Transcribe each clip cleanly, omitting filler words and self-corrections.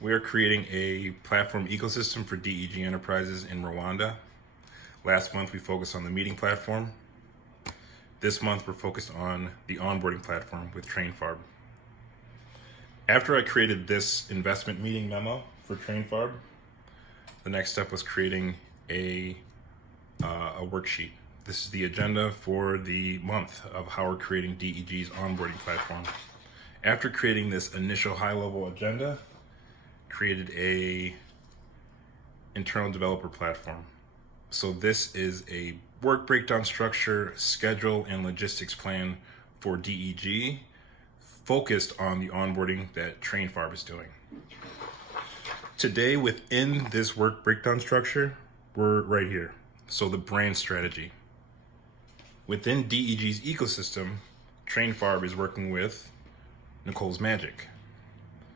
We are creating a platform ecosystem for DEG enterprises in Rwanda. Last month we focused on the meeting platform. This month we're focused on the onboarding platform with TrainFarb. After I created this investment meeting memo for TrainFarb, the next step was creating a worksheet. This is the agenda for the month of how we're creating DEG's onboarding platform. After creating this initial high-level agenda, created a internal developer platform. So this is a work breakdown structure, schedule, and logistics plan for DEG focused on the onboarding that TrainFarb is doing. Today, within this work breakdown structure, we're right here. So the brand strategy. Within DEG's ecosystem, TrainFarb is working with Nicole's Magic.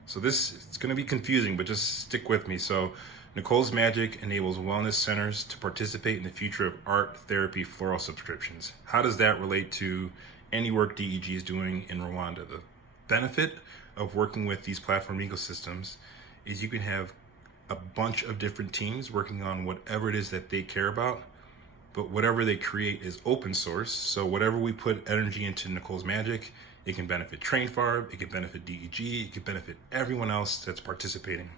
So it's going to be confusing, but just stick with me. So Nicole's Magic enables wellness centers to participate in the future of art, therapy, floral subscriptions. How does that relate to any work DEG is doing in Rwanda? The benefit of working with these platform ecosystems is you can have a bunch of different teams working on whatever it is that they care about, but whatever they create is open source. So whatever we put energy into Nicole's Magic, it can benefit TrainFarb, it can benefit DEG, it can benefit everyone else that's participating.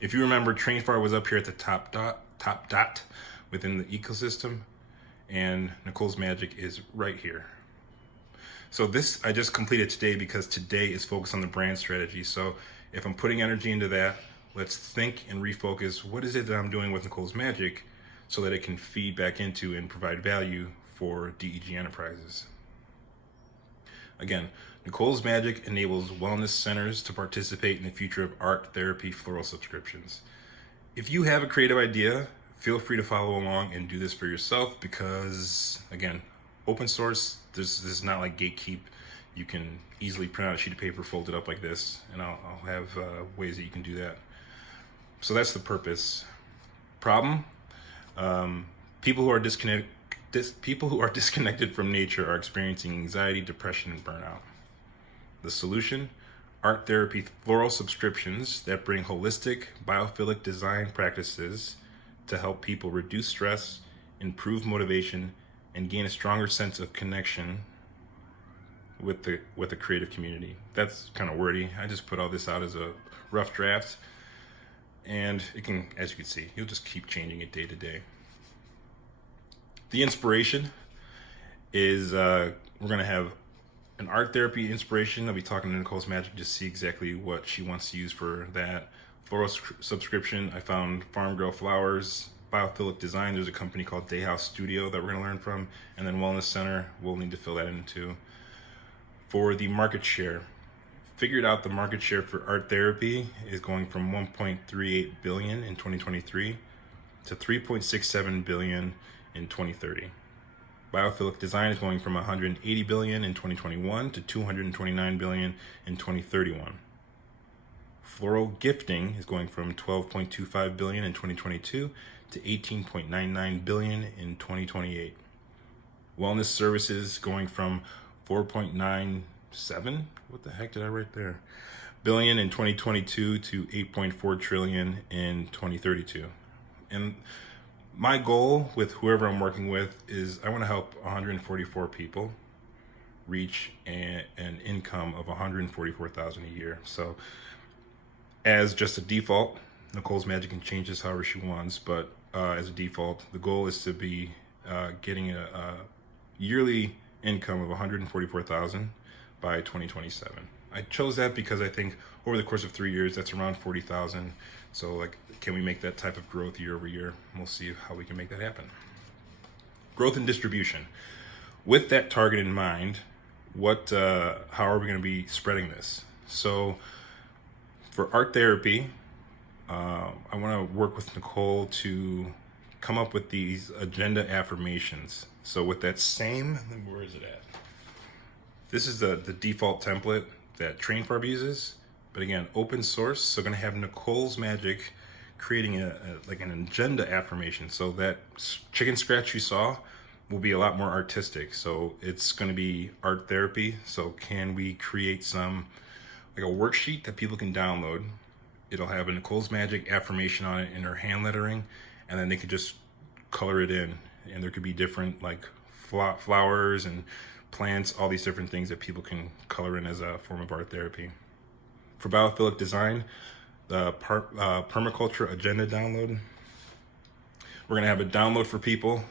If you remember, TrainFarb was up here at the top dot within the ecosystem, and Nicole's Magic is right here. So this I just completed today because today is focused on the brand strategy. So if I'm putting energy into that, let's think and refocus what is it that I'm doing with Nicole's Magic so that it can feed back into and provide value for DEG enterprises. Again, Nicole's Magic enables wellness centers to participate in the future of art, therapy, floral subscriptions. If you have a creative idea, feel free to follow along and do this for yourself because, again, open source, this is not like gatekeep. You can easily print out a sheet of paper, fold it up like this, and I'll have ways that you can do that. So that's the purpose. Problem, people who are disconnected from nature are experiencing anxiety, depression, and burnout. The solution, art therapy floral subscriptions that bring holistic, biophilic design practices to help people reduce stress, improve motivation, and gain a stronger sense of connection with the creative community. That's kind of wordy. I just put all this out as a rough draft, and it can, as you can see, you'll just keep changing it day to day. The inspiration is we're going to have an art therapy inspiration. I'll be talking to Nicole's Magic to see exactly what she wants to use for that. Floral subscription, I found Farm Girl Flowers. Biophilic design, there's a company called Day House Studio that we're going to learn from. And then Wellness Center, we'll need to fill that in too. For the market share, figured out the market share for art therapy is going from 1.38 billion in 2023 to 3.67 billion in 2030. Biophilic design is going from 180 billion in 2021 to 229 billion in 2031. Floral gifting is going from 12.25 billion in 2022 to 18.99 billion in 2028. Wellness services going from 4.97, what the heck did I write there? Billion in 2022 to 8.4 trillion in 2032. And my goal with whoever I'm working with is I want to help 144 people reach an income of 144,000 a year. So as just a default, Nicole's Magic can change this however she wants, but as a default, the goal is to be getting a yearly income of 144,000 by 2027. I chose that because I think over the course of 3 years, that's around 40,000. So like, can we make that type of growth year over year? We'll see how we can make that happen. Growth and distribution. With that target in mind, how are we going to be spreading this? So for art therapy, I want to work with Nicole to come up with these agenda affirmations. So with that same, where is it at? This is the default template that TrainFarb uses, but again, open source. So going to have Nicole's Magic creating like an agenda affirmation. So that chicken scratch you saw will be a lot more artistic. So it's going to be art therapy. So can we create some like a worksheet that people can download it'll have a Nicole's Magic affirmation on it in her hand lettering, and then they could just color it in. And there could be different like flowers and plants, all these different things that people can color in as a form of art therapy. For biophilic design, the permaculture agenda download. We're gonna have a download for people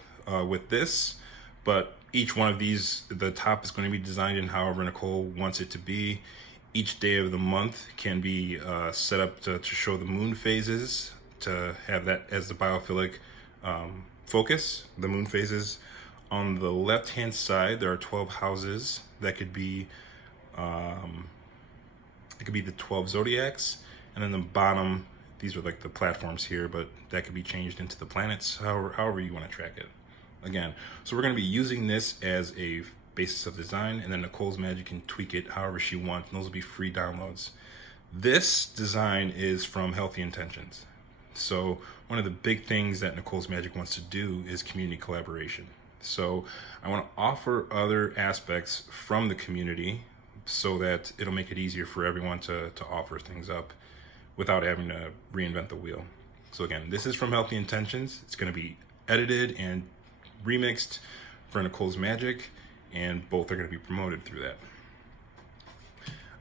with this, but each one of these, the top is going to be designed in however Nicole wants it to be. Each day of the month can be set up to show the moon phases, to have that as the biophilic focus, the moon phases. On the left hand side, there are 12 houses that could be, it could be the 12 zodiacs, and then the bottom, these are like the platforms here, but that could be changed into the planets, however you want to track it. Again, so we're going to be using this as a basis of design, and then Nicole's Magic can tweak it however she wants, and those will be free downloads. This design is from Healthy Intentions. So one of the big things that Nicole's Magic wants to do is community collaboration. So I want to offer other aspects from the community so that it'll make it easier for everyone to offer things up without having to reinvent the wheel. So again, this is from Healthy Intentions. It's going to be edited and remixed for Nicole's Magic, and both are going to be promoted through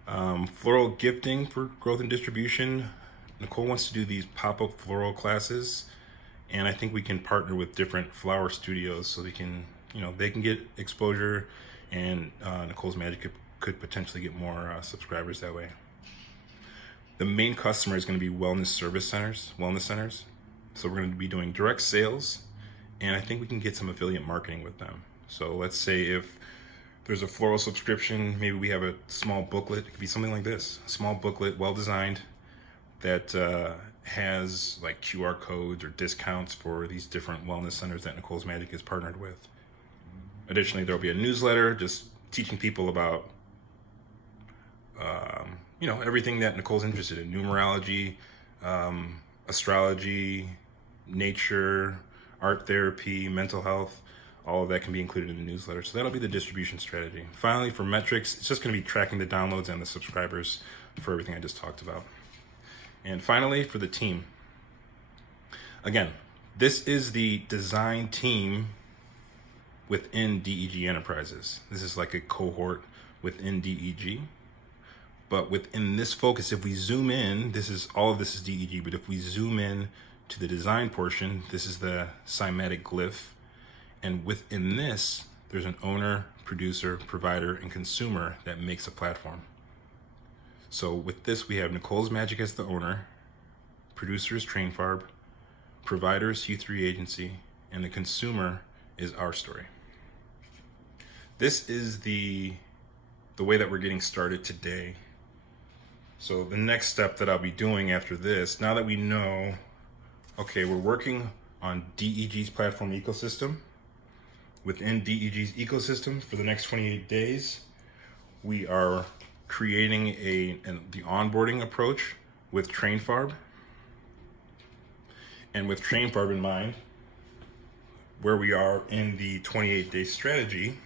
that. Floral gifting for growth and distribution. Nicole wants to do these pop-up floral classes, and I think we can partner with different flower studios so they can, they can get exposure, and Nicole's Magic could potentially get more subscribers that way. The main customer is going to be wellness centers. So we're going to be doing direct sales, and I think we can get some affiliate marketing with them. So let's say if there's a floral subscription, maybe we have a small booklet. It could be something like this, a small booklet, well-designed, that has like QR codes or discounts for these different wellness centers that Nicole's Magic is partnered with. Additionally, there'll be a newsletter just teaching people about everything that Nicole's interested in: numerology, astrology, nature, art therapy, mental health. All of that can be included in the newsletter. So that'll be the distribution strategy. Finally, for metrics, it's just going to be tracking the downloads and the subscribers for everything I just talked about. And finally, for the team. Again, this is the design team within DEG Enterprises. This is like a cohort within DEG. But within this focus, if we zoom in, all of this is DEG, but if we zoom in to the design portion, this is the cymatic glyph. And within this, there's an owner, producer, provider, and consumer that makes a platform. So with this, we have Nicole's Magic as the owner, producer is TrainFarb, provider is U3 Agency, and the consumer is Our Story. This is the way that we're getting started today. So the next step that I'll be doing after this, now that we know, okay, we're working on DEG's platform ecosystem. Within DEG's ecosystem for the next 28 days, we are creating the onboarding approach with TrainFarb. And with TrainFarb in mind, where we are in the 28-day strategy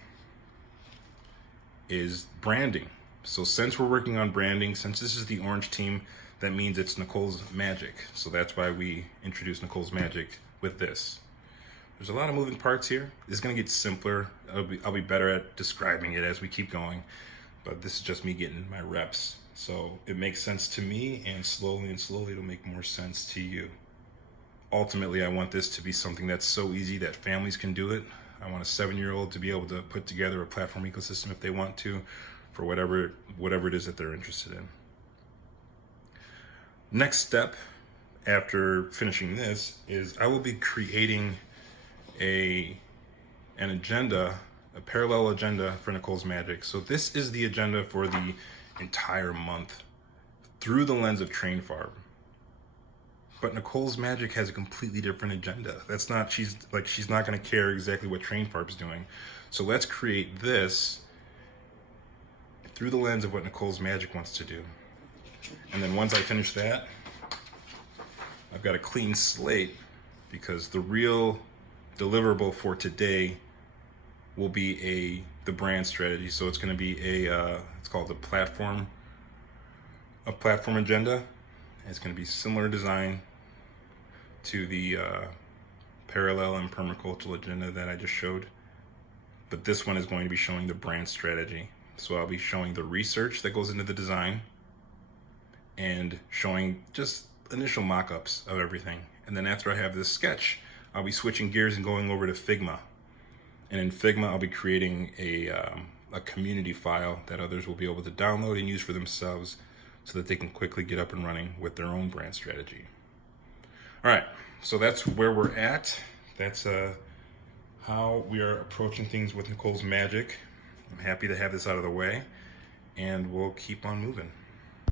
is branding. So since we're working on branding, since this is the orange team, that means it's Nicole's Magic. So that's why we introduced Nicole's Magic with this. There's a lot of moving parts here. It's gonna get simpler. I'll be better at describing it as we keep going, but this is just me getting my reps. So it makes sense to me, and slowly it'll make more sense to you. Ultimately, I want this to be something that's so easy that families can do it. I want a 7-year-old to be able to put together a platform ecosystem if they want to, for whatever it is that they're interested in. Next step after finishing this is I will be creating an agenda, a parallel agenda for Nicole's Magic. So this is the agenda for the entire month through the lens of TrainFarb. But Nicole's Magic has a completely different agenda. She's not gonna care exactly what TrainFarb's doing. So let's create this through the lens of what Nicole's Magic wants to do. And then once I finish that, I've got a clean slate, because the real deliverable for today will be the brand strategy. So it's going to be it's called a platform agenda. It's going to be similar design to the parallel and permacultural agenda that I just showed. But this one is going to be showing the brand strategy. So I'll be showing the research that goes into the design and showing just initial mock-ups of everything. And then after I have this sketch, I'll be switching gears and going over to Figma. And in Figma, I'll be creating a community file that others will be able to download and use for themselves so that they can quickly get up and running with their own brand strategy. All right, so that's where we're at. That's how we are approaching things with Nicole's Magic. I'm happy to have this out of the way, and we'll keep on moving.